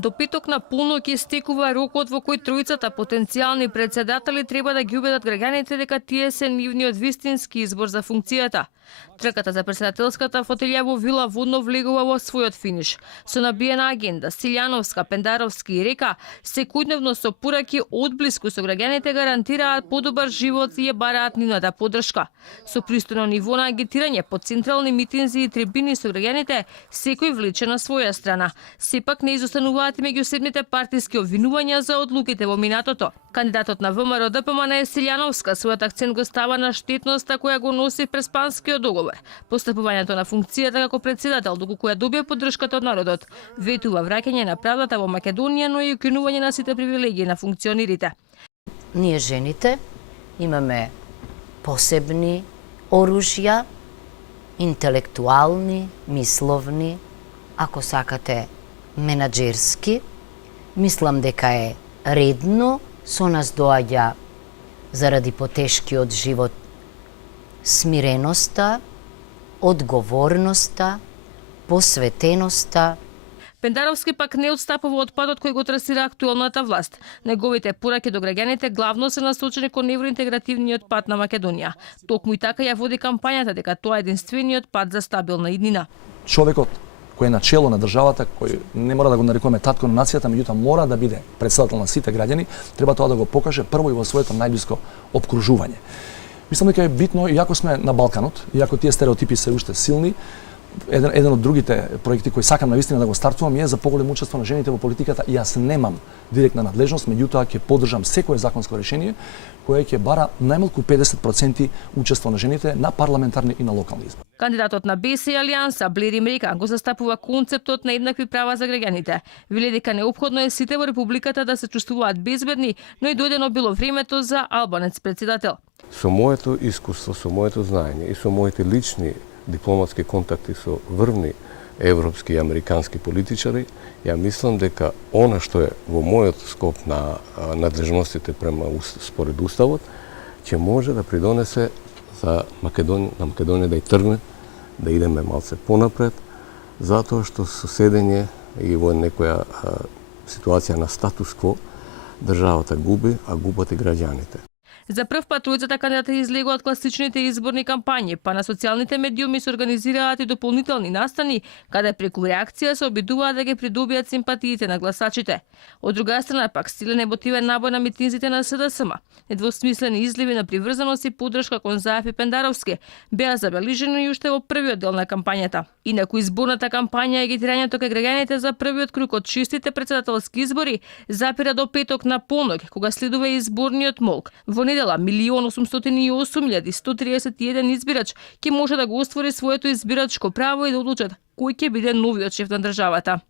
До петок на полнок истекува рокот во кој тројцата потенцијални председатели треба да ги убедат граѓаните дека тие се нивниот вистински избор за функцијата. Трката за председателската фотелја во Вила Водно влегува во својот финиш. Со набиена агенда, Силјановска, Пендаровски и Река, секојдневно со пораки одблиску со граѓаните гарантираат подобар живот и ја бараат нивната поддршка. Со пристојно ниво на агитирање по централни митинзи и трибини со граѓаните, секој влече на своја страна. Сепак не изостануваат и меѓусебните партиски обвинувања за одлуките во минатото. Кандидатот на ВМРО ДПМН Силјановска својот акцент го става на штетноста која го носи Преспанскиот договор. Постапувањето на функцијата како председател, доколку ја добија поддршката од народот, ветува враќање на правдата во Македонија, но и укинување на сите привилегии на функционерите. Ние жените имаме посебни оружја, интелектуални, мисловни, ако сакате менаџерски. Мислам дека е редно со нас доаѓа заради потешкиот живот смиреноста, одговорноста, посветеноста. Пендаровски пак не отстапува од патот кој го трасира актуелната власт. Неговите пораки до граѓаните главно се насочени кон евроинтегративниот пат на Македонија. Токму и така ја води кампањата дека тоа е единствениот пат за стабилна иднина. Човекот кој е на чело на државата, кој не мора да го нарекуваме татко на нацијата, меѓутоа мора да биде претседател на сите граѓани, треба тоа да го покаже прво и во своето најблиско опкружување. Мислам дека е битно, иако сме на Балканот, иако тие стереотипи се уште силни, еден од другите проекти кои сакам навистина да го стартувам е за поголемо учество на жените во политиката. И јас немам директна надлежност, меѓутоа ќе поддржам секое законско решение кое ќе бара најмалку 50% учество на жените на парламентарни и на локални избори. Кандидатот на БС и Алијанса Блери Мрека го застапува концептот на еднакви права за граѓаните. Вели дека неопходно е сите во републиката да се чувствуваат безбедни, но и дојдено било времето за албанец председател. Со моето искуство, со моето знаење и со моите лични дипломатски контакти со врвни европски и американски политичари, ја мислам дека она што е во мојот скоп на надлежностите според Уставот, ќе може да придонесе за Македонија да и тргне, да идеме малце понапред, затоа што со седење и во некоја ситуација на статус-кво, државата губи, а губат и граѓаните. За прв пат тројцата кандидати излегува од класичните изборни кампањи, па на социјалните медиуми се организираат и дополнителни настани, каде преку реакција се обидуваат да ги придобијат симпатиите на гласачите. Од друга страна пак силен емотивен набој на митинзите на СДСМ, недвосмислени изливи на приврзаност и поддршка кон Заев и Пендаровски беа забележени и уште во првиот дел на кампањата. Инаку изборната кампања и агитирањето кај граѓаните за првиот круг од 6 председателски избори запира до петок на полнок, кога следува изборниот молк. Во недела 1.808.131 избирач ќе може да го оствори своето избирачко право и да одлучат кој ќе биде новиот шеф на државата.